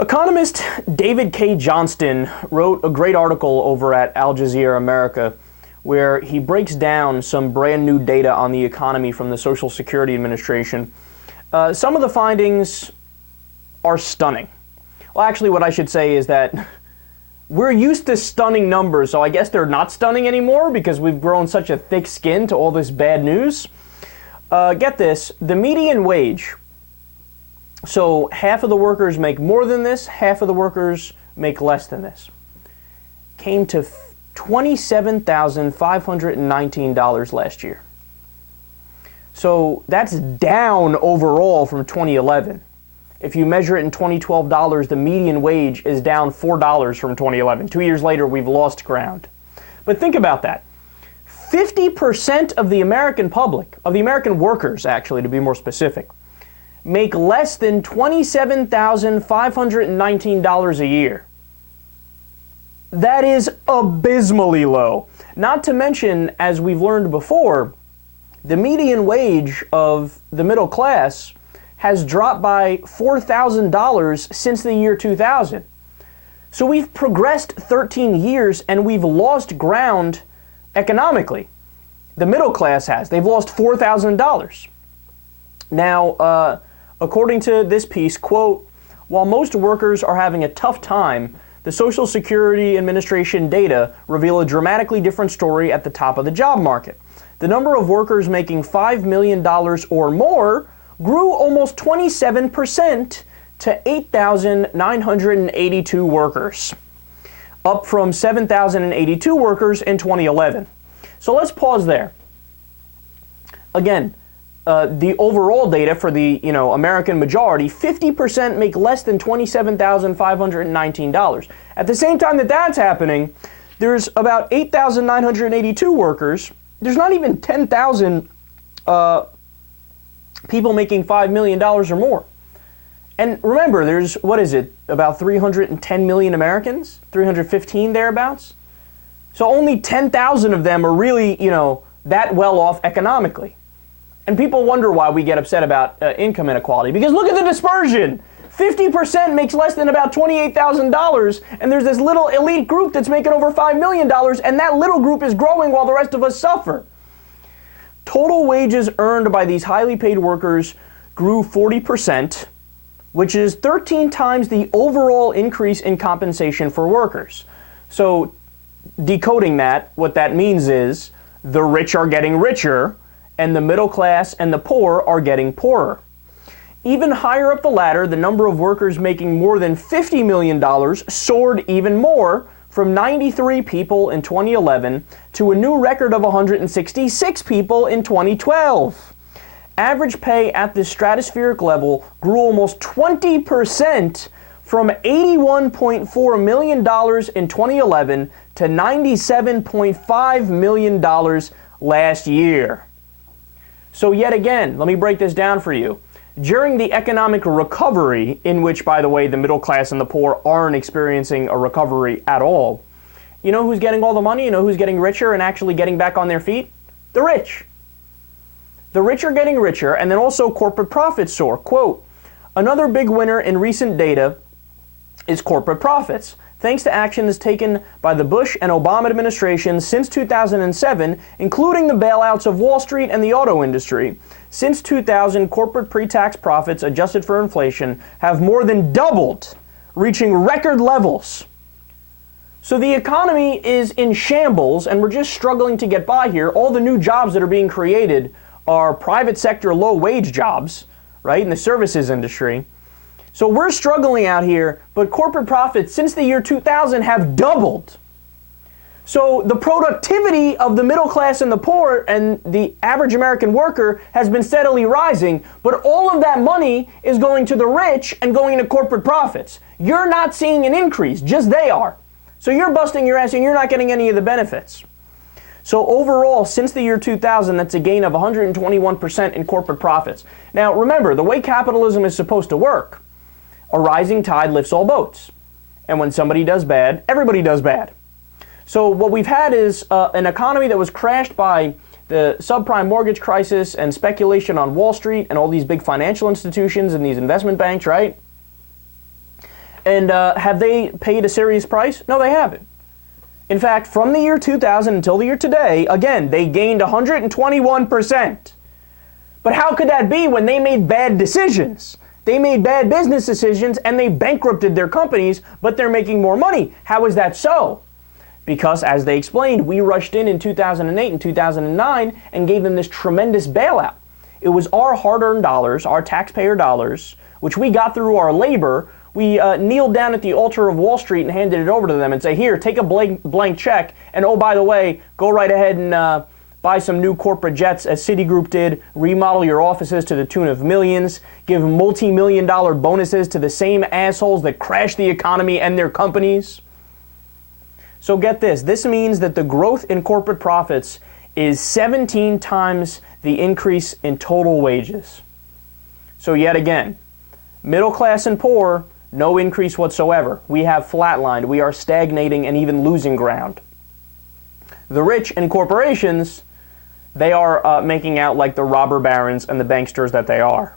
Economist David K. Johnston wrote a great article over at Al Jazeera America where he breaks down some brand new data on the economy from the Social Security Administration. Some of the findings are stunning. Well, actually, what I should say is that we're used to stunning numbers, so I guess they're not stunning anymore because we've grown such a thick skin to all this bad news. Get this, the median wage. So half of the workers make more than this, half of the workers make less than this. Came to $27,519 last year. So that's down overall from 2011. If you measure it in 2012 dollars, the median wage is down $4 from 2011. 2 years later, we've lost ground. But think about that. 50% of the American public, of the American workers actually, to be more specific, make less than $27,519 a year. That is abysmally low. Not to mention, as we've learned before, the median wage of the middle class has dropped by $4,000 since the year 2000. So we've progressed 13 years and we've lost ground economically. The middle class has. They've lost $4,000. Now, according to this piece, quote, while most workers are having a tough time, the Social Security Administration data reveal a dramatically different story at the top of the job market. The number of workers making $5 million or more grew almost 27% to 8,982 workers, up from 7,082 workers in 2011. So let's pause there. Again, the overall data for the American majority, 50% make less than $27,519. At the same time that that's happening, there's about 8,982 workers. There's not even 10,000 people making $5 million or more. And remember, there's, what is it, about 310 million Americans? 315 thereabouts? So only 10,000 of them are really, that well off economically. And people wonder why we get upset about income inequality. Because look at the dispersion. 50% makes less than about $28,000, and there's this little elite group that's making over $5 million, and that little group is growing while the rest of us suffer. Total wages earned by these highly paid workers grew 40%, which is 13 times the overall increase in compensation for workers. So decoding that, what that means is the rich are getting richer, and the middle class and the poor are getting poorer. Even higher up the ladder, the number of workers making more than $50 million soared even more, from 93 people in 2011 to a new record of 166 people in 2012. Average pay at this stratospheric level grew almost 20%, from $81.4 million in 2011 to $97.5 million last year. So yet again, let me break this down for you. During the economic recovery, in which, by the way, the middle class and the poor aren't experiencing a recovery at all, you know who's getting all the money? You know who's getting richer and actually getting back on their feet? The rich. The rich are getting richer, and then also corporate profits soar. Quote, another big winner in recent data is corporate profits. Thanks to actions taken by the Bush and Obama administrations since 2007, including the bailouts of Wall Street and the auto industry. Since 2000, corporate pre-tax profits adjusted for inflation have more than doubled, reaching record levels. So the economy is in shambles, and we're just struggling to get by here. All the new jobs that are being created are private sector low-wage jobs, right, in the services industry. So we're struggling out here, but corporate profits since the year 2000 have doubled. So the productivity of the middle class and the poor and the average American worker has been steadily rising, but all of that money is going to the rich and going into corporate profits. You're not seeing an increase, just they are. So you're busting your ass and you're not getting any of the benefits. So overall, since the year 2000, that's a gain of 121% in corporate profits. Now remember, the way capitalism is supposed to work, a rising tide lifts all boats. And when somebody does bad, everybody does bad. So what we've had is an economy that was crashed by the subprime mortgage crisis and speculation on Wall Street and all these big financial institutions and these investment banks, right? And have they paid a serious price? No, they haven't. In fact, from the year 2000 until the year today, again, they gained 121%. But how could that be when they made bad decisions? They made bad business decisions and they bankrupted their companies, but they're making more money. How is that so? Because, as they explained, we rushed in 2008 and 2009 and gave them this tremendous bailout. It was our hard-earned dollars, our taxpayer dollars, which we got through our labor. We kneeled down at the altar of Wall Street and handed it over to them and say, here, take a blank check, and oh, by the way, go right ahead and buy some new corporate jets, as Citigroup did, remodel your offices to the tune of millions, give multi-million-dollar bonuses to the same assholes that crashed the economy and their companies. So get this. This means that the growth in corporate profits is 17 times the increase in total wages. So yet again, middle class and poor, no increase whatsoever. We have flatlined. We are stagnating and even losing ground. The rich and corporations, they are making out like the robber barons and the banksters that they are.